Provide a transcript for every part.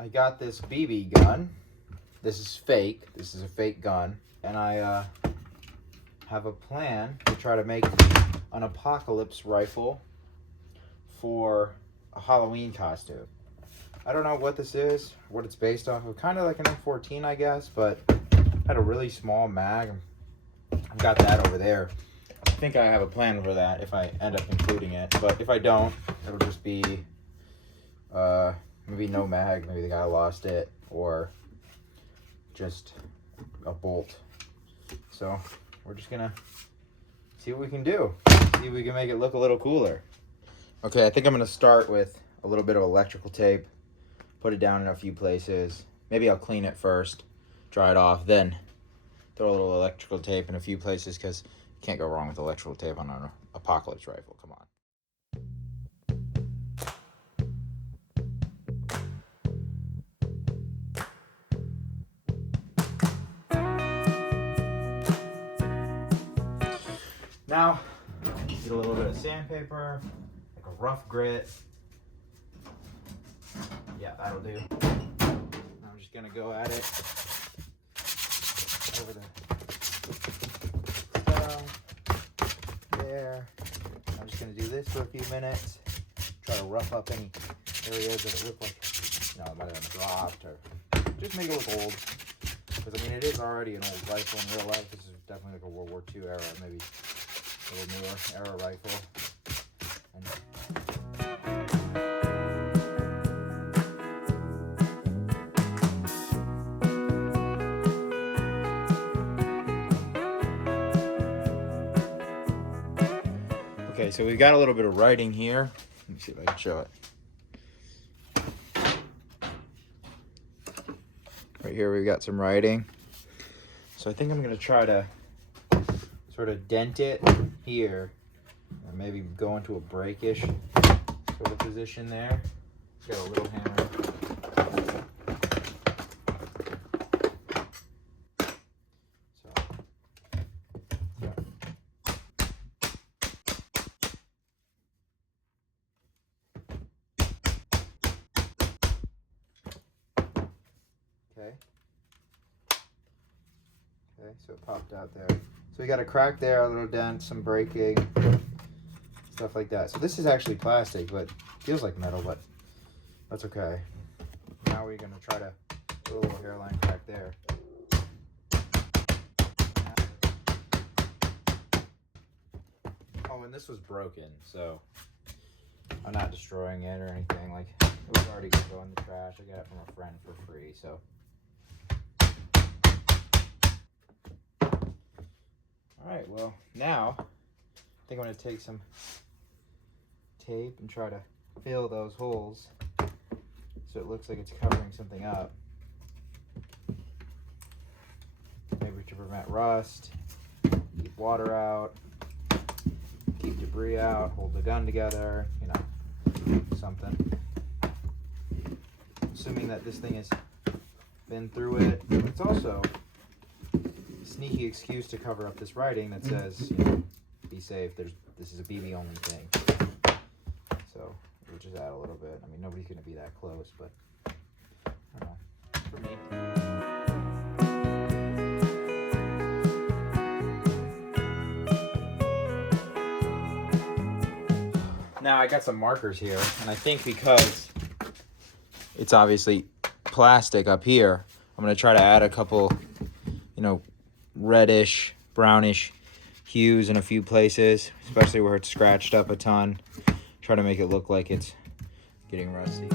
I got this BB gun. This is fake. This is a fake gun. And I have a plan to try to make an apocalypse rifle for a Halloween costume. I don't know what this is, what it's based off of. Kind of like an M14, I guess, but had a really small mag. I've got that over there. I think I have a plan for that if I end up including it. But if I don't, it'll just be maybe no mag. Maybe the guy lost it, or just a bolt. So we're just gonna see what we can do. See if we can make it look a little cooler. Okay, I think I'm gonna start with a little bit of electrical tape. Put it down in a few places. Maybe I'll clean it first, dry it off, then throw a little electrical tape in a few places, because you can't go wrong with electrical tape on an apocalypse rifle. Come on. Now, get a little bit of sandpaper, like a rough grit. Yeah, that'll do. I'm just gonna go at it over the there. I'm just gonna do this for a few minutes. Try to rough up any areas that it look like, you know, it might have been dropped, or just make it look old. Because I mean, it is already an old rifle in real life. This is definitely like a World War II era, maybe a little newer era rifle. And okay, so we've got a little bit of writing here. Let me see if I can show it. Right here we've got some writing. So I think I'm going to try to sort of dent it here, and maybe go into a breakish sort of position there. Get a little hammer. Okay, so it popped out there. So we got a crack there, a little dent, some breaking, stuff like that. So this is actually plastic, but feels like metal, but that's okay. Now we're gonna try to put a little hairline crack there. Oh, and this was broken, so I'm not destroying it or anything. Like, it was already gonna go in the trash. I got it from a friend for free, so. Alright, well, now I think I'm going to take some tape and try to fill those holes so it looks like it's covering something up. Maybe to prevent rust, keep water out, keep debris out, hold the gun together, you know, something. Assuming that this thing has been through it. It's also sneaky excuse to cover up this writing that says, you know, be safe. This is a BB only thing. So we'll just add a little bit. I mean, nobody's gonna be that close, but I don't know. For me. Now I got some markers here, and I think because it's obviously plastic up here, I'm gonna try to add a couple, you know, reddish, brownish hues in a few places, especially where it's scratched up a ton. Try to make it look like it's getting rusty.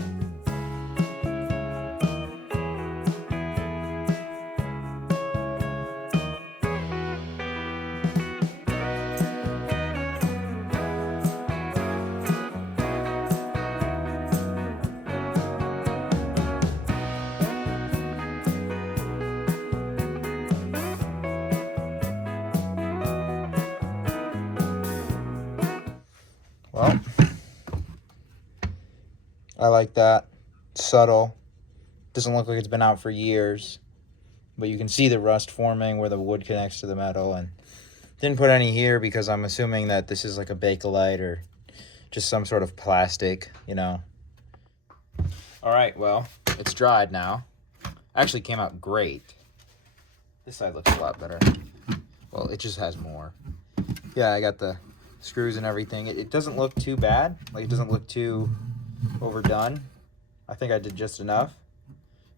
Well, I like that. Subtle. Doesn't look like it's been out for years, but you can see the rust forming where the wood connects to the metal. And didn't put any here because I'm assuming that this is like a Bakelite or just some sort of plastic, you know. All right, well, It's dried now. Actually came out great. This side looks a lot better. Well, it just has more. Yeah, I got the screws and everything. It doesn't look too bad. Like, it doesn't look too overdone. I think I did just enough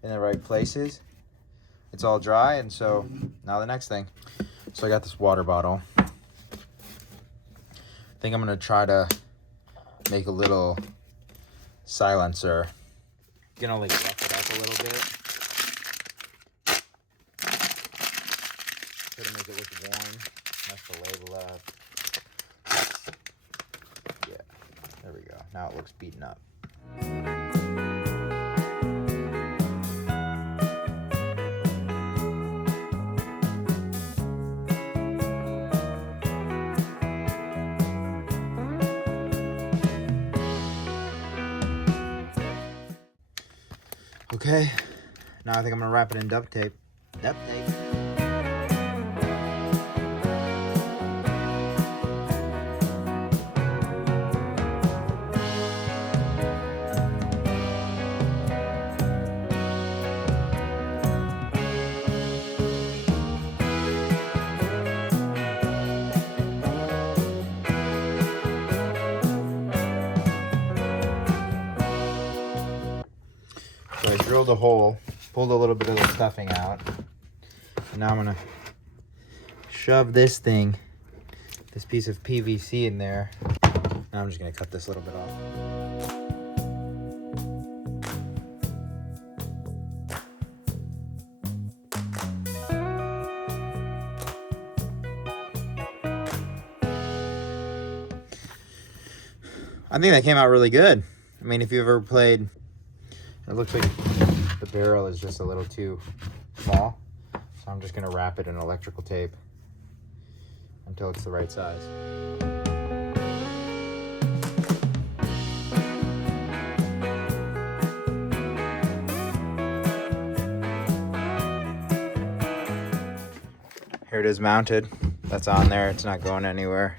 in the right places. It's all dry, and so now the next thing. So I got this water bottle. I think I'm gonna try to make a little silencer. Gonna like rough it up a little bit. Try to make it look warm. Mess the label up. Yeah, there we go. Now it looks beaten up. Okay, now I think I'm gonna wrap it in duct tape. Duct tape. So I drilled a hole, pulled a little bit of the stuffing out, and now I'm gonna shove this thing, this piece of PVC in there. Now I'm just gonna cut this little bit off. I think that came out really good. I mean, if you've ever played, it looks like the barrel is just a little too small. So I'm just gonna wrap it in electrical tape until it's the right size. Here it is mounted. That's on there, it's not going anywhere.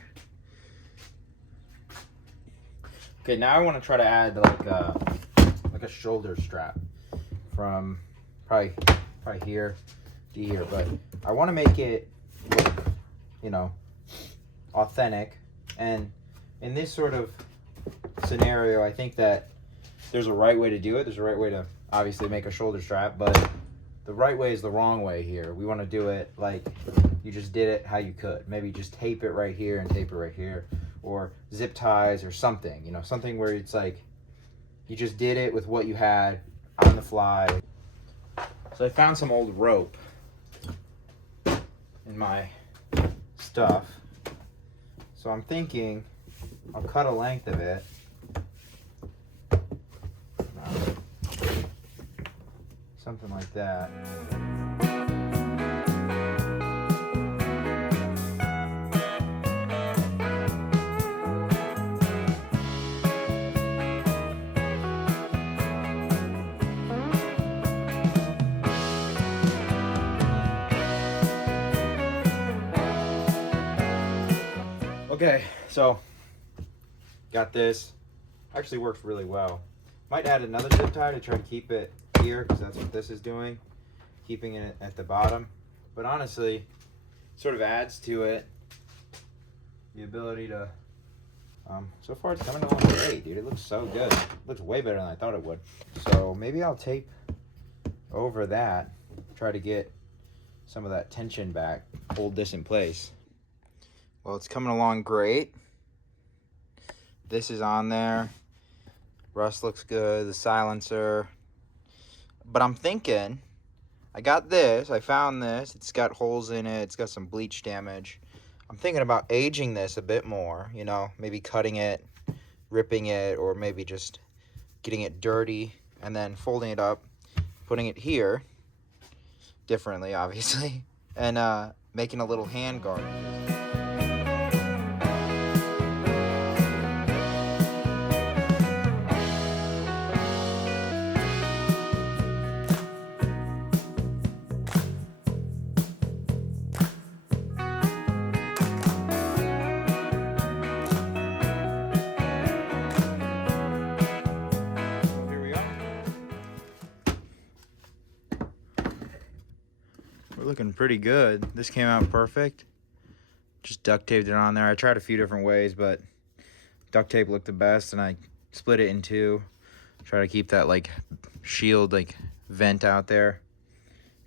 Okay, now I want to try to add like a shoulder strap from probably here to here, but I want to make it look, you know, authentic. And in this sort of scenario, I think that there's a right way to do it. There's a right way to obviously make a shoulder strap, but the right way is the wrong way here. We want to do it like you just did it how you could. Maybe just tape it right here and tape it right here, or zip ties or something, you know, something where it's like you just did it with what you had on the fly. So I found some old rope in my stuff. So I'm thinking I'll cut a length of it. Something like that. Okay, so got this. Actually works really well. Might add another zip tie to try to keep it here, because that's what this is doing, keeping it at the bottom. But honestly, it sort of adds to it the ability to so far it's coming along great, dude. It looks so good. It looks way better than I thought it would. So maybe I'll tape over that, try to get some of that tension back, hold this in place. Well, it's coming along great. This is on there. Rust looks good, the silencer. But I'm thinking, I got this, I found this, it's got holes in it, it's got some bleach damage. I'm thinking about aging this a bit more, you know, maybe cutting it, ripping it, or maybe just getting it dirty and then folding it up, putting it here, differently obviously, and making a little hand guard. looking pretty good. This came out perfect. Just duct taped it on there. I tried a few different ways, but duct tape looked the best, and I split it in two. Try to keep that like shield, like vent out there.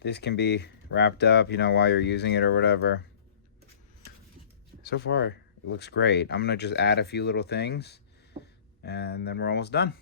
This can be wrapped up, you know, while you're using it or whatever. So far, it looks great. I'm gonna just add a few little things, and then we're almost done.